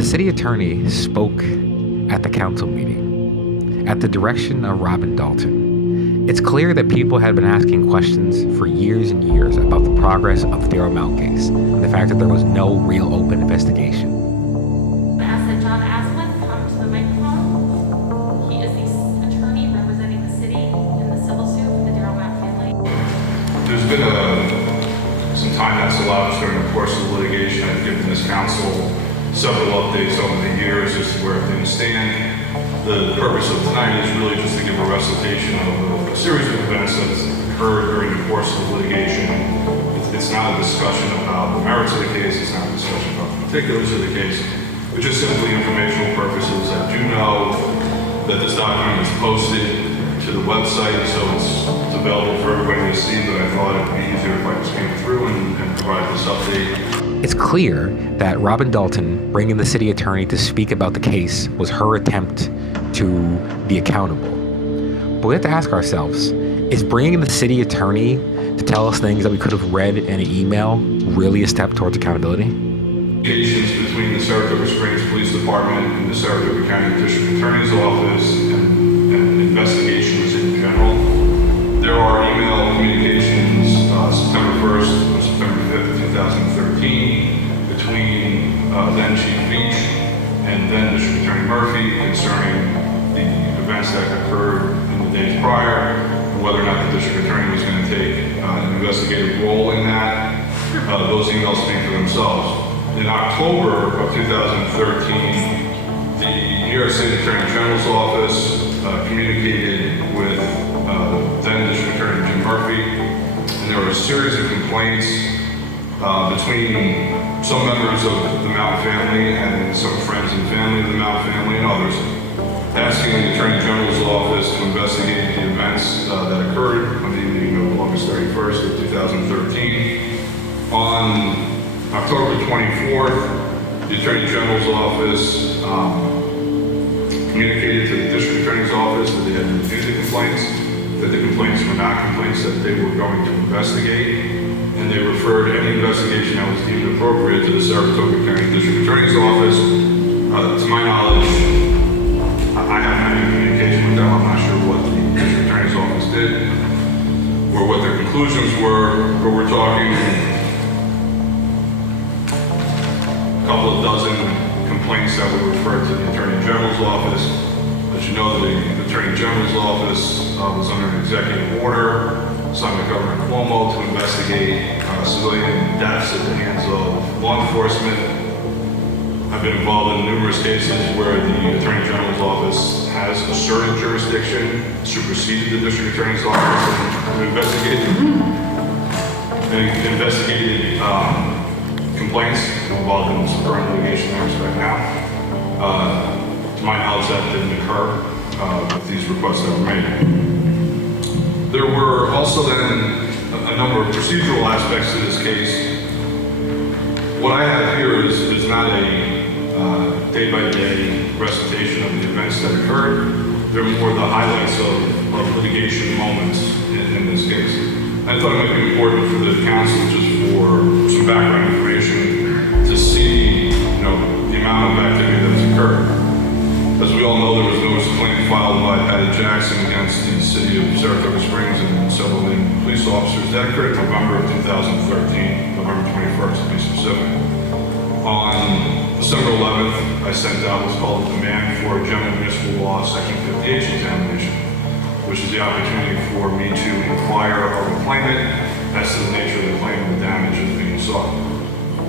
The city attorney spoke at the council meeting at the direction of Robin Dalton. It's clear that people had been asking questions for years and years about the progress of the Darryl Mount case and the fact that there was no real open investigation. I ask that John Asplin come to the microphone. He is the attorney representing the city in the civil suit for the Darryl Mount family. There's been some time that's elapsed during the course of the litigation. I've given this council several updates over the years as to where things stand. The purpose of tonight is really just to give a recitation of a series of events that occurred during the course of the litigation. It's not a discussion about the merits of the case, it's not a discussion about the particulars of the case, but just simply informational purposes. I do know that this document is posted to the website, so it's available for everybody to see, but I thought it would be easier if I just came through and provide this update. It's clear that Robin Dalton bringing the city attorney to speak about the case was her attempt to be accountable. But we have to ask ourselves, is bringing the city attorney to tell us things that we could have read in an email really a step towards accountability? Communications between the Saratoga Springs Police Department and the Saratoga County District Attorney's Office and investigations in general. There are email communications September 1st and September 5th, 2013 between then Chief Beach and then District Attorney Murphy concerning the events that occurred in the days prior and whether or not the District Attorney was going to take an investigative role in that. Those emails speak for themselves. In October of 2013, the New York State Attorney General's Office communicated with then District Attorney Jim Murphy, and there were a series of complaints between some members of the Mount family and some friends and family of the Mount family and others, asking the Attorney General's Office to investigate the events that occurred on the evening of August 31st of 2013. On October 24th, the Attorney General's Office communicated to the District Attorney's Office that they had reviewed the complaints, that the complaints were not complaints that they were going to investigate, and they referred any investigation that was deemed appropriate to the Saratoga County District Attorney's Office. To my knowledge, I haven't had any communication with them. I'm not sure what the District Attorney's Office did or what their conclusions were, but we're talking a couple of dozen complaints that were referred to the Attorney General's Office. As you know, the Attorney General's Office was under an executive order signed by Governor Cuomo to investigate civilian deaths at the hands of law enforcement. I've been involved in numerous cases where the Attorney General's Office has asserted jurisdiction, superseded the District Attorney's Office, and investigated complaints involved in some current litigation in that respect now. To my knowledge, that didn't occur with these requests that were made. There were also then a number of procedural aspects to this case. What I have here is not a day-by-day recitation of the events that occurred. They're more the highlights of litigation moments in this case. I thought it might be important for the council just for some background information to see, the amount of activity that's occurred. As we all know, there was a notice of claim filed by Patty Jackson against the city of Saratoga Springs and several police officers. That occurred in November of 2013, November 21st to be specific. On December 11th, I sent out what's called a demand for a general municipal law Section 50H examination, which is the opportunity for me to inquire of a claimant as to the nature of the claim and the damages being sought.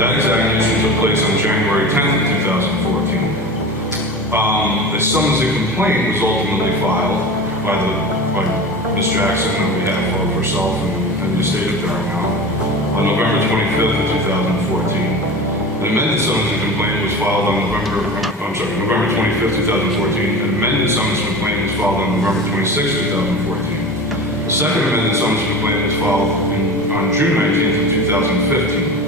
That examination took place on January 10th of 2014. A summons and complaint was ultimately filed by Ms. Jackson on behalf of herself and the estate of Darryl Mount on November 25th of 2014. An amended summons and complaint was filed on November 25th, 2014. An amended summons and complaint was filed on November 26th, 2014. The second amended summons and complaint was filed on June 19th of 2015.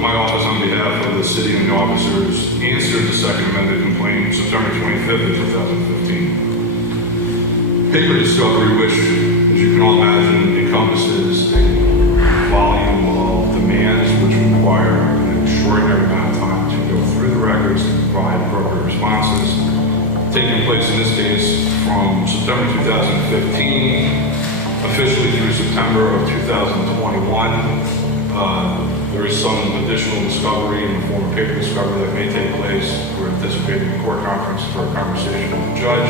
My office, on behalf of the city and the officers, answered the second amended complaint September 25th of 2015. Paper discovery, which, as you can all imagine, encompasses a volume of demands which require an extraordinary amount of time to go through the taking place in this case from September 2015 officially through September of 2021. There is some additional discovery in the form of paper discovery that may take place. We're anticipating a court conference for a conversation with the judge,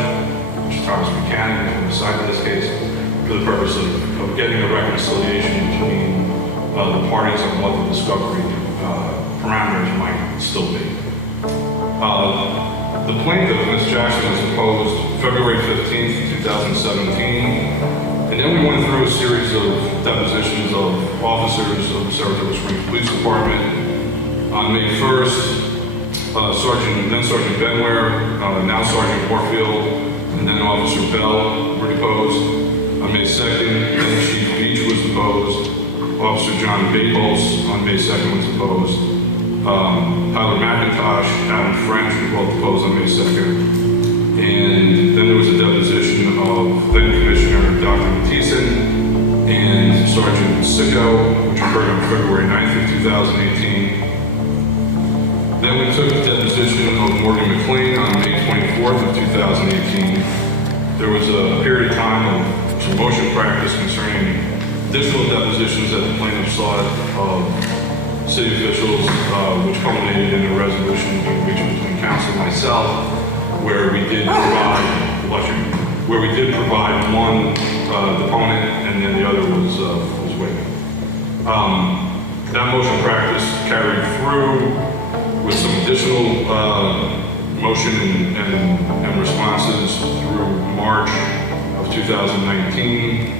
which is Thomas Buchanan, who decided this case, for the purpose of getting a reconciliation between the parties on what the discovery parameters might still be. The plaintiff, Ms. Jackson, was deposed February 15th, 2017. And then we went through a series of depositions of officers of the Saratoga Springs Police Department. On May 1st, Sergeant Benware, now Sergeant Warfield, and then Officer Bell were deposed. On May 2nd, then Chief Beach was deposed. Officer John Babos on May 2nd was deposed. Tyler McIntosh, Adam French were both deposed on May 2nd. And then there was a deposition of then Commissioner Dr. Mathieson and Sergeant Sicko, which occurred on February 9th of 2018. Then we took the deposition of Morgan McLean on May 24th of 2018. There was a period of time of some motion practice concerning additional depositions that the plaintiff sought of city officials, which culminated in a resolution reached between council and myself, where we did provide one deponent and then the other was waived. That motion practice carried through with some additional motion and responses through March of 2019.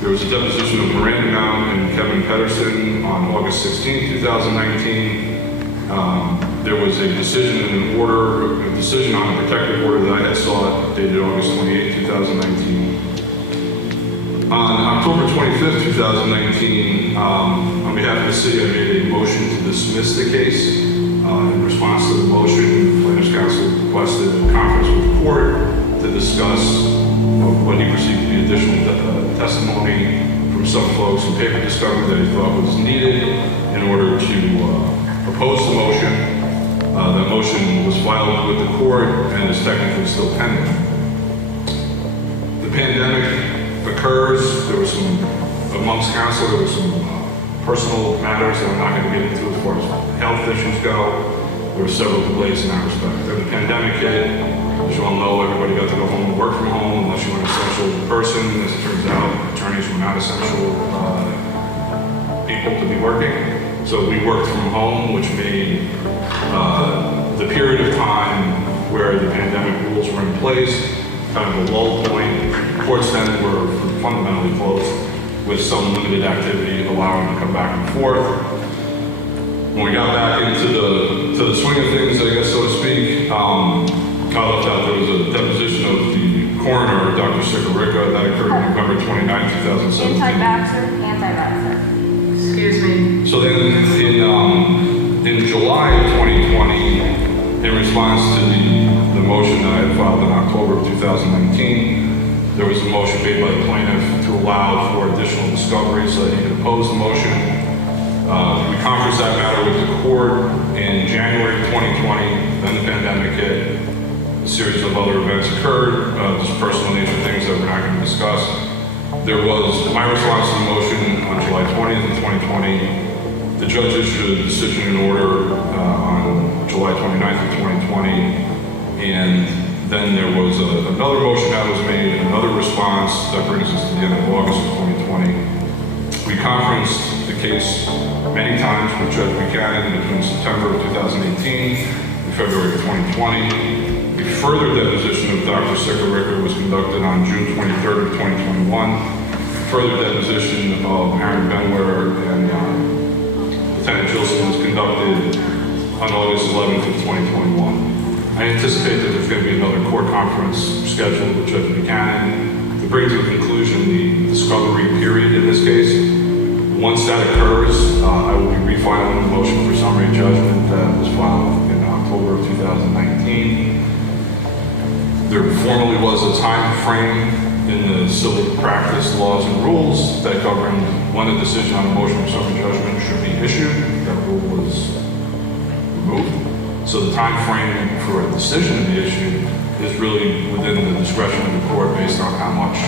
There was a deposition of Miranda Mount and Kevin Pedersen on August 16, 2019. There was a decision on a protective order that I had sought dated August 28, 2019. On October 25th, 2019, on behalf of the city, I made a motion to dismiss the case. In response to the motion, the plaintiff's counsel requested a conference with the court to discuss what he perceived to be additional testimony from some folks and paper discovery that he thought was needed in order to propose the motion. That motion was filed with the court and is technically still pending. The pandemic occurs. There was amongst council, there were some personal matters that I'm not going to get into as far as health issues go. There were several delays in that respect. Then the pandemic hit. As you all know, everybody got to go home and work from home unless you were an essential person. As it turns out, attorneys were not essential people to be working. So we worked from home, which made the period of time where the pandemic rules were in place kind of a lull point. Courts then were fundamentally closed with some limited activity allowing them to come back and forth. When we got back into the swing of things, I guess, so to speak, I left out there was a deposition of the coroner, Dr. Sikorica, that occurred on November 29, 2017. Anti-vaxxer. Excuse me. So then in July of 2020, in response to the motion that I had filed in October of 2019, there was a motion made by the plaintiff to allow for additional discovery so that he could oppose the motion. We conferenced that matter with the court in January of 2020, then the pandemic hit. A series of other events occurred, just personal nature things that we're not going to discuss. There was my response to the motion on July 20th of 2020. The judge issued a decision in order on July 29th of 2020, and then there was another motion that was made, another response that brings us to the end of August of 2020. We conferenced the case many times with Judge Buchanan between September of 2018 and February of 2020. A further deposition of Dr. Sikorica was conducted on June 23rd of 2021. Further deposition of Aaron Benware and Lieutenant Gilson was conducted on August 11th of 2021. I anticipate that there's going to be another court conference scheduled with Judge Buchanan to bring to a conclusion the discovery period in this case. Once that occurs, I will be refiling the motion for summary judgment that was filed in October of 2019. There formally was a time frame in the civil practice laws and rules that governed when a decision on a motion for summary judgment should be issued. That rule was removed. So the time frame for a decision to be issued is really within the discretion of the court based on how much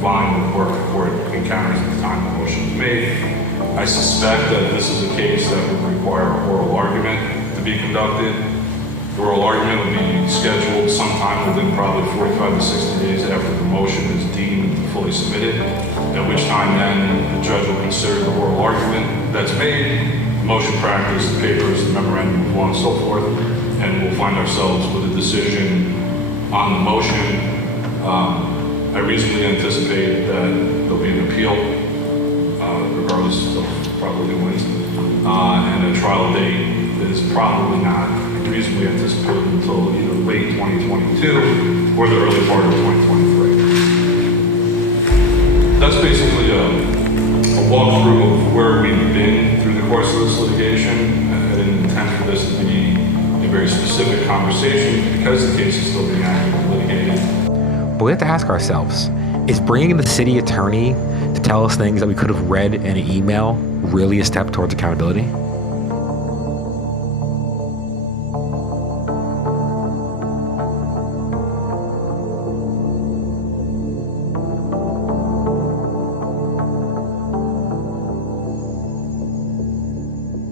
volume of work the court encounters at the time the motion is made. I suspect that this is a case that would require oral argument to be conducted. The oral argument would be scheduled sometime within probably 45 to 60 days after the motion is deemed fully submitted, at which time then the judge will consider the oral argument that's made, motion practice, the papers, the memorandum, and so on and so forth, and we'll find ourselves with a decision on the motion. I reasonably anticipate that there'll be an appeal, regardless of probably who wins, and a trial date that is probably not reasonably anticipated until either late 2022 or the early part of 2023. That's basically a walkthrough of where we've been through the course of this litigation. I didn't intend for this to be a very specific conversation because the case is still being actively litigated. But we have to ask ourselves, is bringing the city attorney to tell us things that we could have read in an email really a step towards accountability?